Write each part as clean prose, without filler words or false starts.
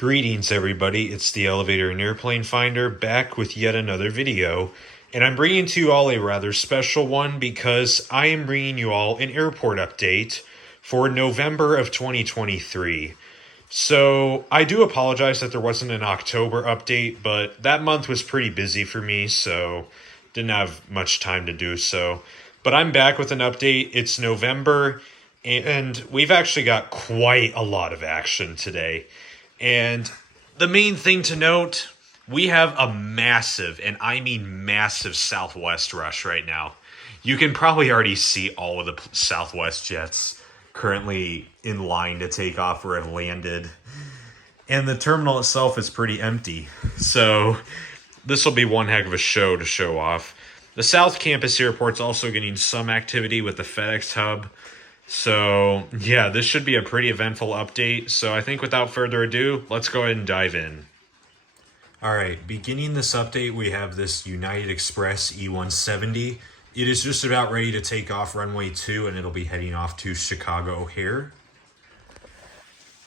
Greetings everybody, it's the Elevator and Airplane Finder back with yet another video, and I'm bringing to you all a rather special one because I am bringing you all an airport update for November of 2023. So I do apologize that there wasn't an October update, but that month was pretty busy for me, so didn't have much time to do so. But I'm back with an update. It's November, and we've actually got quite a lot of action today. And the main thing to note, we have a massive, and I mean massive, Southwest rush right now. You can probably already see all of the Southwest jets currently in line to take off or have landed. And the terminal itself is pretty empty. So this will be one heck of a show to show off. The South Campus Airport's also getting some activity with the FedEx Hub. So, yeah, this should be a pretty eventful update. So I think without further ado, let's go ahead and dive in. All right, beginning this update, we have this United Express E170. It is just about ready to take off runway 2, and it'll be heading off to Chicago O'Hare.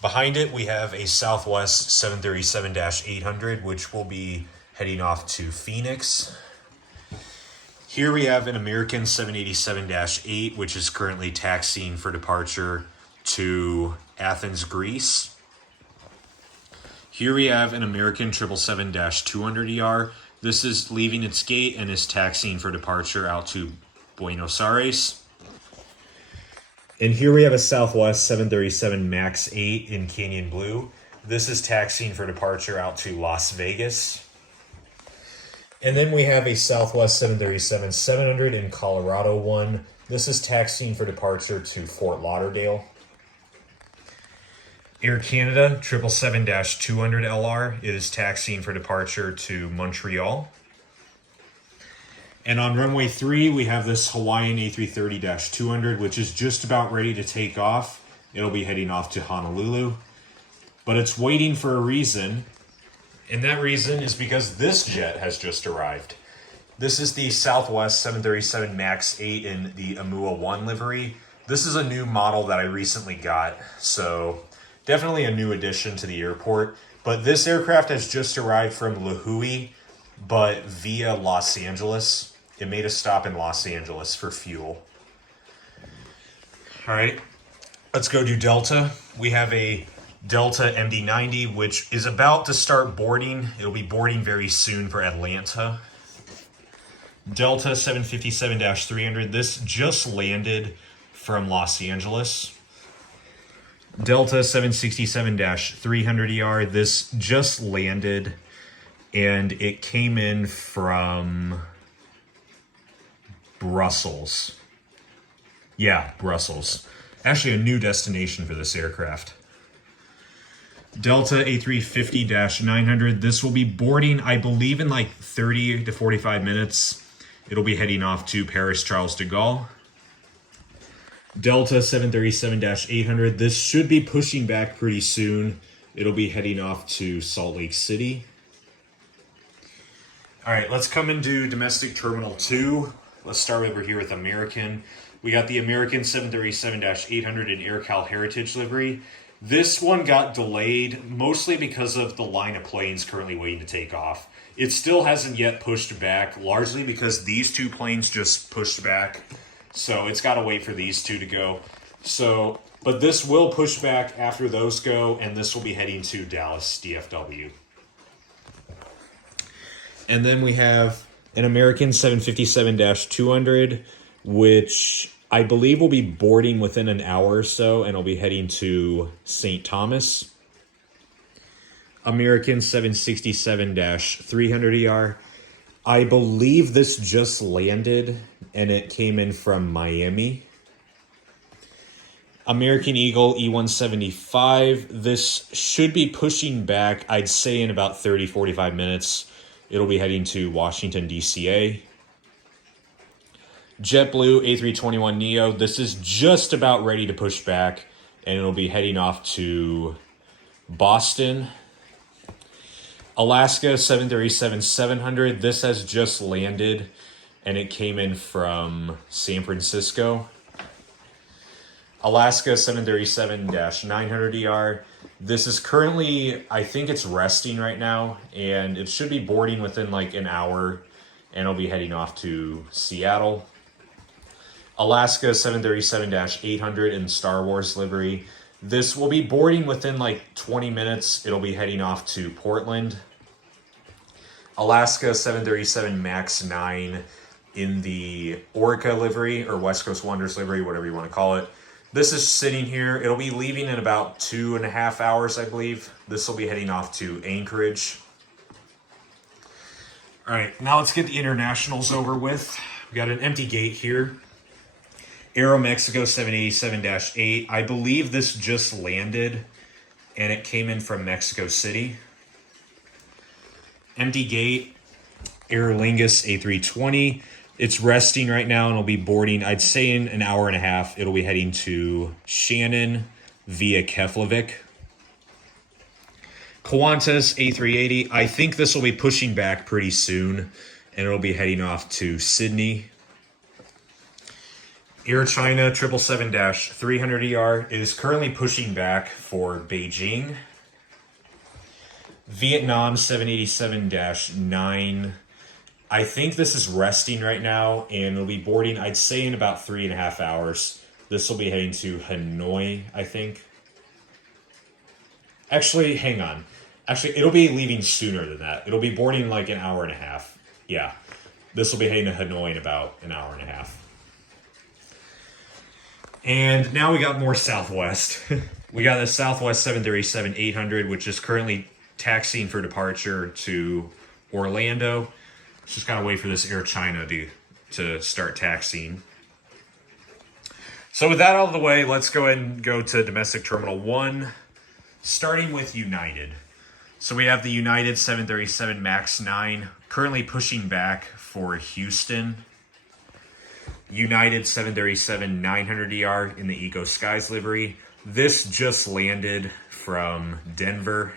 Behind it, we have a Southwest 737-800, which will be heading off to Phoenix. Here we have an American 787-8, which is currently taxiing for departure to Athens, Greece. Here we have an American 777-200ER. This is leaving its gate and is taxiing for departure out to Buenos Aires. And here we have a Southwest 737 MAX 8 in Canyon Blue. This is taxiing for departure out to Las Vegas. And then we have a Southwest 737-700 in Colorado 1. This is taxiing for departure to Fort Lauderdale. Air Canada 777-200LR. It is taxiing for departure to Montreal. And on runway 3, we have this Hawaiian A330-200, which is just about ready to take off. It'll be heading off to Honolulu. But it's waiting for a reason. And that reason is because this jet has just arrived. This is the Southwest 737 MAX 8 in the AMUA 1 livery. This is a new model that I recently got, so definitely a new addition to the airport. But this aircraft has just arrived from La Jolla, but via Los Angeles. It made a stop in Los Angeles for fuel. All right, let's go to Delta. We have a Delta MD-90, which is about to start boarding. It'll be boarding very soon for Atlanta. Delta 757-300. This just landed from Los Angeles. Delta 767-300ER. This just landed, and it came in from Brussels. Yeah, Brussels. Actually, a new destination for this aircraft. Delta A350-900. This will be boarding, I believe, in like 30 to 45 minutes. It'll be heading off to Paris Charles de Gaulle. Delta 737-800. This should be pushing back pretty soon. It'll be heading off to Salt Lake City. All right, let's come into domestic Terminal 2. Let's start over here with American. We got the American 737-800 in AirCal Heritage livery. This one got delayed mostly because of the line of planes currently waiting to take off. It still hasn't yet pushed back, largely because these two planes just pushed back. So it's got to wait for these two to go. But this will push back after those go, and this will be heading to Dallas DFW. And then we have an American 757-200, which I believe will be boarding within an hour or so, and will be heading to St. Thomas. American 767-300ER. I believe this just landed, and it came in from Miami. American Eagle E175. This should be pushing back, I'd say, in about 30-45 minutes. It'll be heading to Washington, D.C.A. JetBlue A321neo. This is just about ready to push back, and it'll be heading off to Boston. Alaska 737-700. This has just landed, and it came in from San Francisco. Alaska 737-900ER. This is currently, I think it's resting right now, and it should be boarding within like an hour, and it'll be heading off to Seattle. Alaska 737-800 in Star Wars livery. This will be boarding within like 20 minutes. It'll be heading off to Portland. Alaska 737 MAX 9 in the Orca livery, or West Coast Wonders livery, whatever you want to call it. This is sitting here. It'll be leaving in about 2.5 hours, I believe. This will be heading off to Anchorage. All right, now let's get the internationals over with. We got an empty gate here. Aeromexico 787-8. I believe this just landed, and it came in from Mexico City. Empty gate, Aer Lingus A320. It's resting right now and it'll be boarding, I'd say in an hour and a half. It'll be heading to Shannon via Keflavik. Qantas A380. I think this will be pushing back pretty soon and it'll be heading off to Sydney. Air China 777-300ER is currently pushing back for Beijing. Vietnam 787-9. I think this is resting right now, and it'll be boarding, I'd say, in about 3.5 hours. This will be heading to Hanoi, I think. Actually, hang on. Actually, it'll be leaving sooner than that. It'll be boarding like an hour and a half. Yeah. This will be heading to Hanoi in about an hour and a half. And now we got more Southwest. We got the Southwest 737-800, which is currently taxiing for departure to Orlando. Just gotta wait for this Air China to start taxiing. So with that out of the way, let's go ahead and go to domestic terminal 1, starting with United. So we have the United 737 MAX 9 currently pushing back for Houston. United 737-900ER in the Eco Skies livery. This just landed from Denver.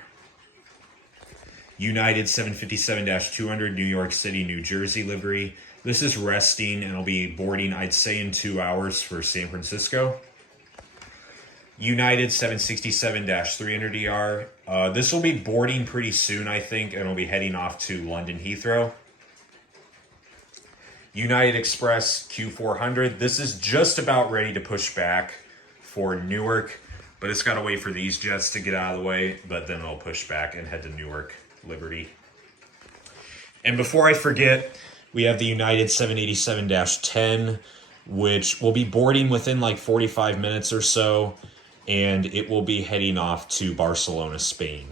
United 757-200 New York City, New Jersey livery. This is resting and it'll be boarding, I'd say, in 2 hours for San Francisco. United 767-300ER. This will be boarding pretty soon, I think, and it'll be heading off to London Heathrow. United Express Q400. This is just about ready to push back for Newark, but it's got to wait for these jets to get out of the way, but then it'll push back and head to Newark Liberty. And before I forget, we have the United 787-10, which will be boarding within like 45 minutes or so, and it will be heading off to Barcelona, Spain.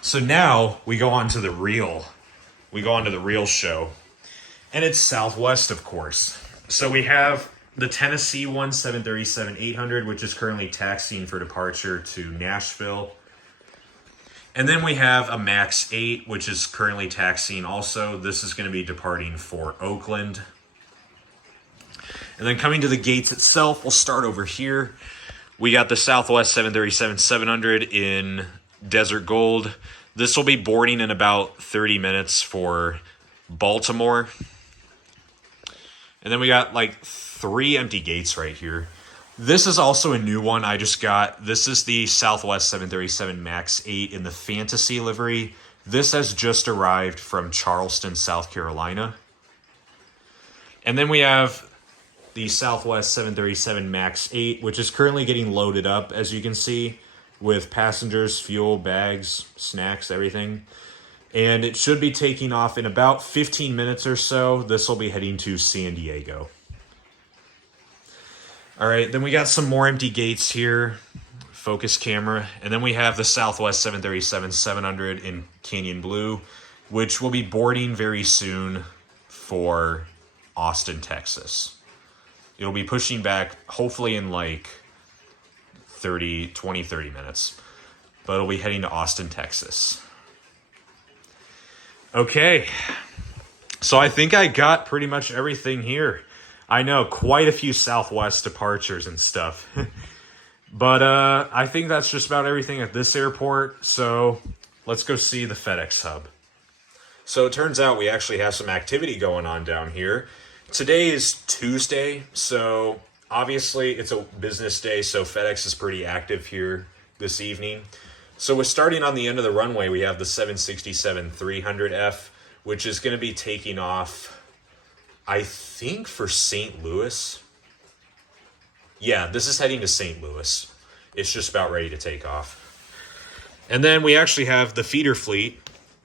So now we go on to the real show. And it's Southwest, of course. So we have the Tennessee 737-800, which is currently taxiing for departure to Nashville. And then we have a MAX 8, which is currently taxiing also. This is going to be departing for Oakland. And then coming to the gates itself, we'll start over here. We got the Southwest 737-700 in Desert Gold. This will be boarding in about 30 minutes for Baltimore. And then we got like 3 empty gates right here. This is also a new one I just got. This is the Southwest 737 MAX 8 in the Fantasy livery. This has just arrived from Charleston, South Carolina. And then we have the Southwest 737 MAX 8, which is currently getting loaded up, as you can see, with passengers, fuel, bags, snacks, everything. And it should be taking off in about 15 minutes or so. This will be heading to San Diego. All right, then we got some more empty gates here. Focus camera. And then we have the Southwest 737-700 in Canyon Blue, which will be boarding very soon for Austin, Texas. It'll be pushing back hopefully in like 30 minutes. But it'll be heading to Austin, Texas. Okay, so I think I got pretty much everything here. I know, quite a few Southwest departures and stuff. But I think that's just about everything at this airport. So let's go see the FedEx hub. So it turns out we actually have some activity going on down here. Today is Tuesday, so obviously it's a business day, so FedEx is pretty active here this evening. So we're starting on the end of the runway. We have the 767-300F, which is going to be taking off, I think, for St. Louis. Yeah, this is heading to St. Louis. It's just about ready to take off. And then we actually have the feeder fleet.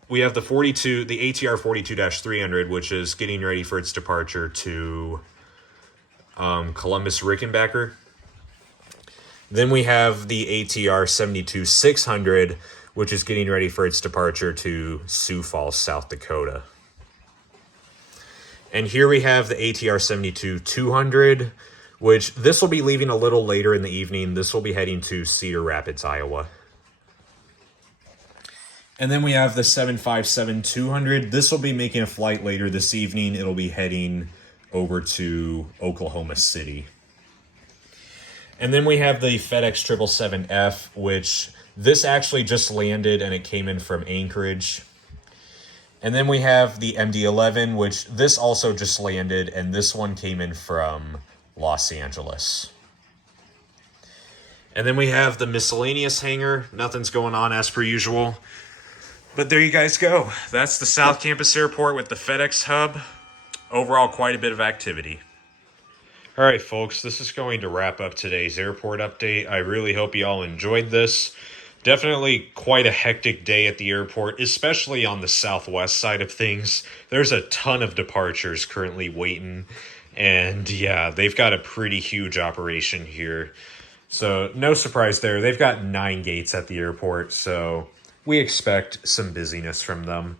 We have the ATR 42-300, which is getting ready for its departure to Columbus Rickenbacker. Then we have the ATR 72-600, which is getting ready for its departure to Sioux Falls, South Dakota. And here we have the ATR 72-200, which this will be leaving a little later in the evening. This will be heading to Cedar Rapids, Iowa. And then we have the 757-200. This will be making a flight later this evening. It'll be heading over to Oklahoma City. And then we have the FedEx 777F, which this actually just landed and it came in from Anchorage. And then we have the MD-11, which this also just landed, and this one came in from Los Angeles. And then we have the miscellaneous hangar. Nothing's going on as per usual. But there you guys go. That's the South Campus Airport with the FedEx hub. Overall, quite a bit of activity. All right, folks, this is going to wrap up today's airport update. I really hope you all enjoyed this. Definitely quite a hectic day at the airport, especially on the southwest side of things. There's a ton of departures currently waiting. And yeah, they've got a pretty huge operation here. So no surprise there. They've got 9 gates at the airport, so we expect some busyness from them.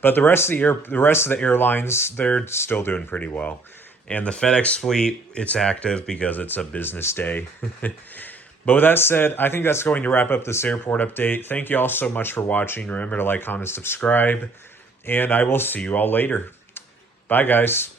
But the rest of the airlines, they're still doing pretty well. And the FedEx fleet, it's active because it's a business day. But with that said, I think that's going to wrap up this airport update. Thank you all so much for watching. Remember to like, comment, subscribe, and I will see you all later. Bye, guys.